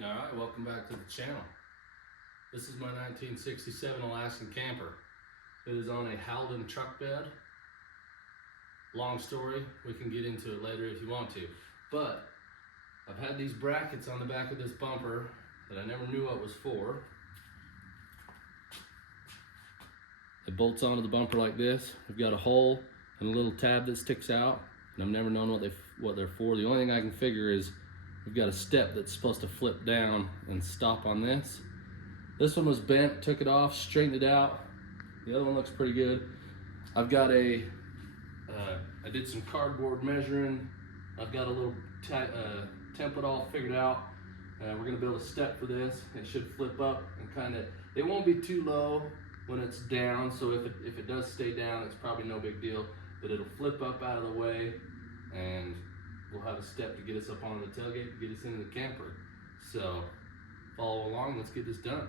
Alright, welcome back to the channel. This is my 1967 Alaskan camper. It is on a Halden truck bed. Long story, we can get into it later if you want to. But I've had these brackets on the back of this bumper that I never knew what was for. It bolts onto the bumper like this. We've got a hole and a little tab that sticks out, and I've never known what they're for. The only thing I can figure is we've got a step that's supposed to flip down and stop on this. This one was bent, took it off, straightened it out. The other one looks pretty good. I've got I did some cardboard measuring. I've got a little template all figured out. We're gonna build a step for this. It should flip up and it won't be too low when it's down, so if it does stay down, it's probably no big deal, but it'll flip up out of the way, and we'll have a step to get us up on the tailgate to get us into the camper. So follow along, let's get this done.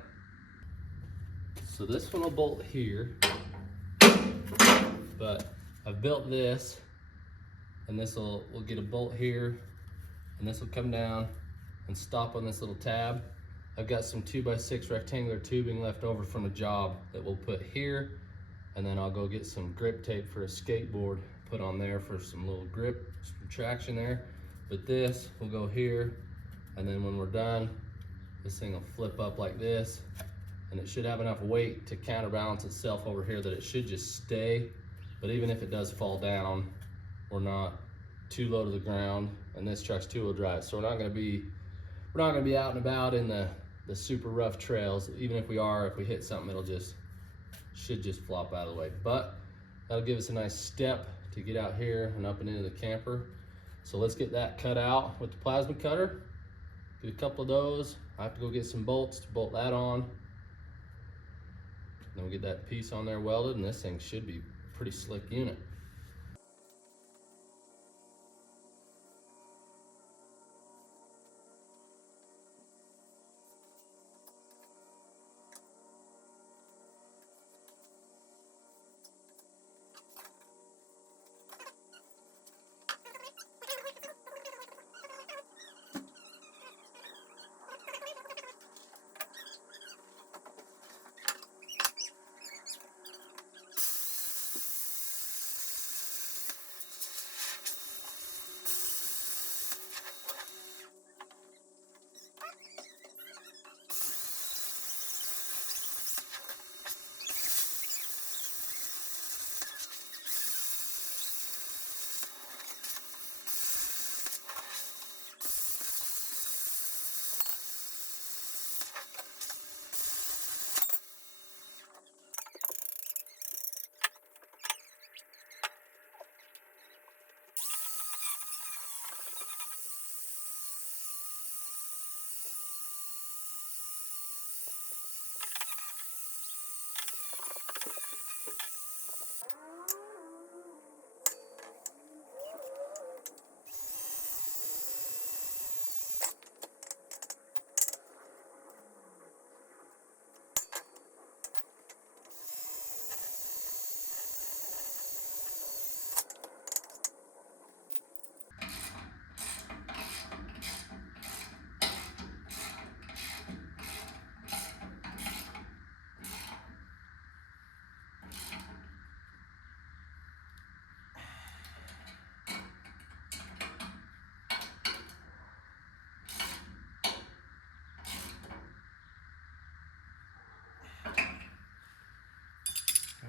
So this one will bolt here, but I've built this, and we'll get a bolt here, and this will come down and stop on this little tab. I've got some 2x6 rectangular tubing left over from a job that we'll put here, and then I'll go get some grip tape for a skateboard, put on there for some little grip, some traction there. But this will go here, and then when we're done, this thing will flip up like this, and it should have enough weight to counterbalance itself over here that it should just stay. But even if it does fall down, we're not too low to the ground, and this truck's two-wheel drive, so we're not gonna be out and about in the super rough trails. Even if we are, if we hit something, should just flop out of the way. But that'll give us a nice step to get out here and up and into the camper. So let's get that cut out with the plasma cutter. Get a couple of those. I have to go get some bolts to bolt that on. Then we'll get that piece on there welded, and this thing should be a pretty slick unit.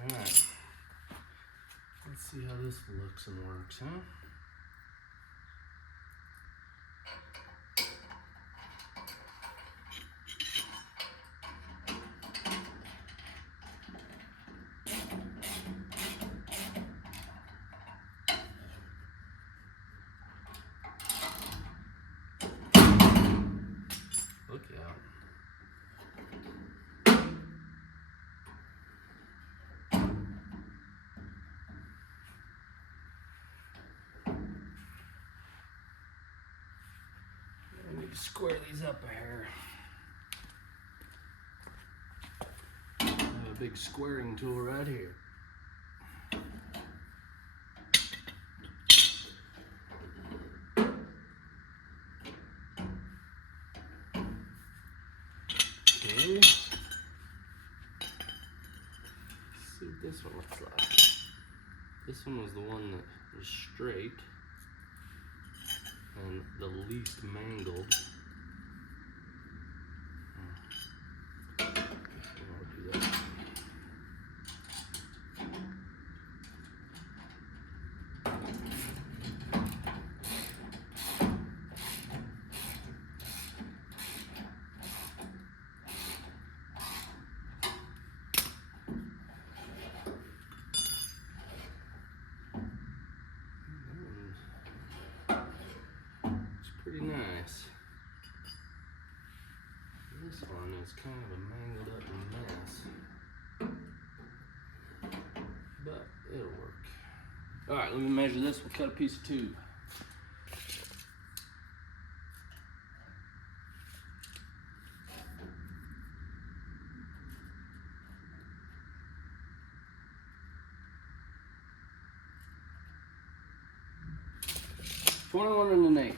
All right, let's see how this looks and works, huh? Look out. I need to square these up a hair. I have a big squaring tool right here. this one looks like. This one was the one that was straight and the least mangled. I'll do that. Pretty nice. This one is kind of a mangled up mess, but it'll work. All right, let me measure this. We'll cut a piece of tube. $21 and an eighth.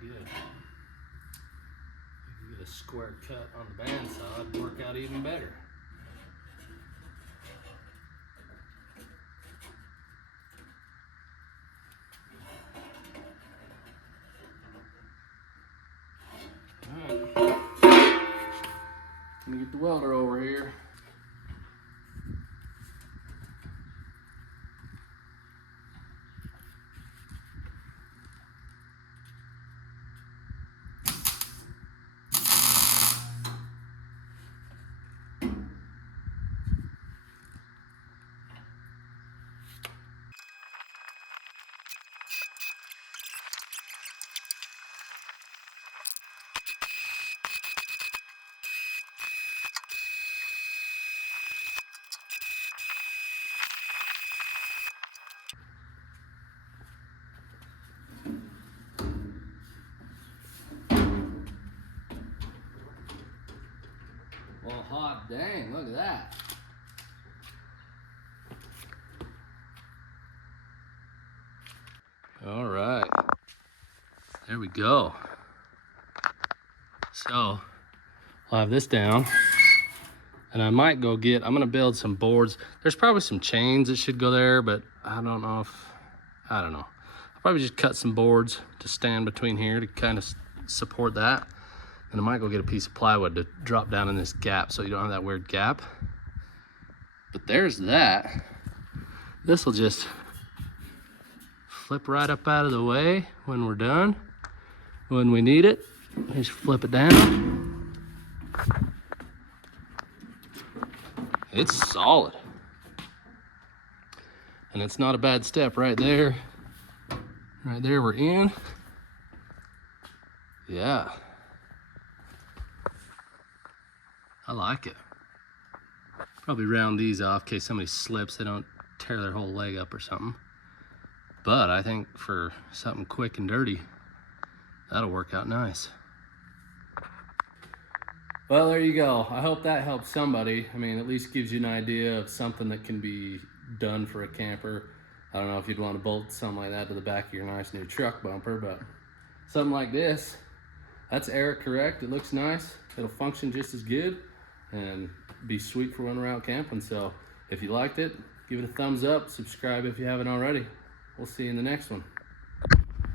Good. If you get a square cut on the bandsaw, it'd work out even better. Alright. Let me get the welder over here. Well, hot dang, look at that. All right, there we go. So I'll have this down and I might go get, I'm gonna build some boards. There's probably some chains that should go there, but I don't know. I'll probably just cut some boards to stand between here to kind of support that. And I might go get a piece of plywood to drop down in this gap so you don't have that weird gap. But there's that. This will just flip right up out of the way when we're done. When we need it, just flip it down. It's solid. And it's not a bad step right there. Right there, we're in. Yeah. I like it. Probably round these off in case somebody slips, they don't tear their whole leg up or something. But I think for something quick and dirty, that'll work out nice. Well, there you go. I hope that helps somebody. I mean, at least gives you an idea of something that can be done for a camper. I don't know if you'd want to bolt something like that to the back of your nice new truck bumper, but something like this, that's air correct. It looks nice. It'll function just as good and be sweet for when we're out camping. So if you liked it, give it a thumbs up, subscribe if you haven't already. We'll see you in the next one.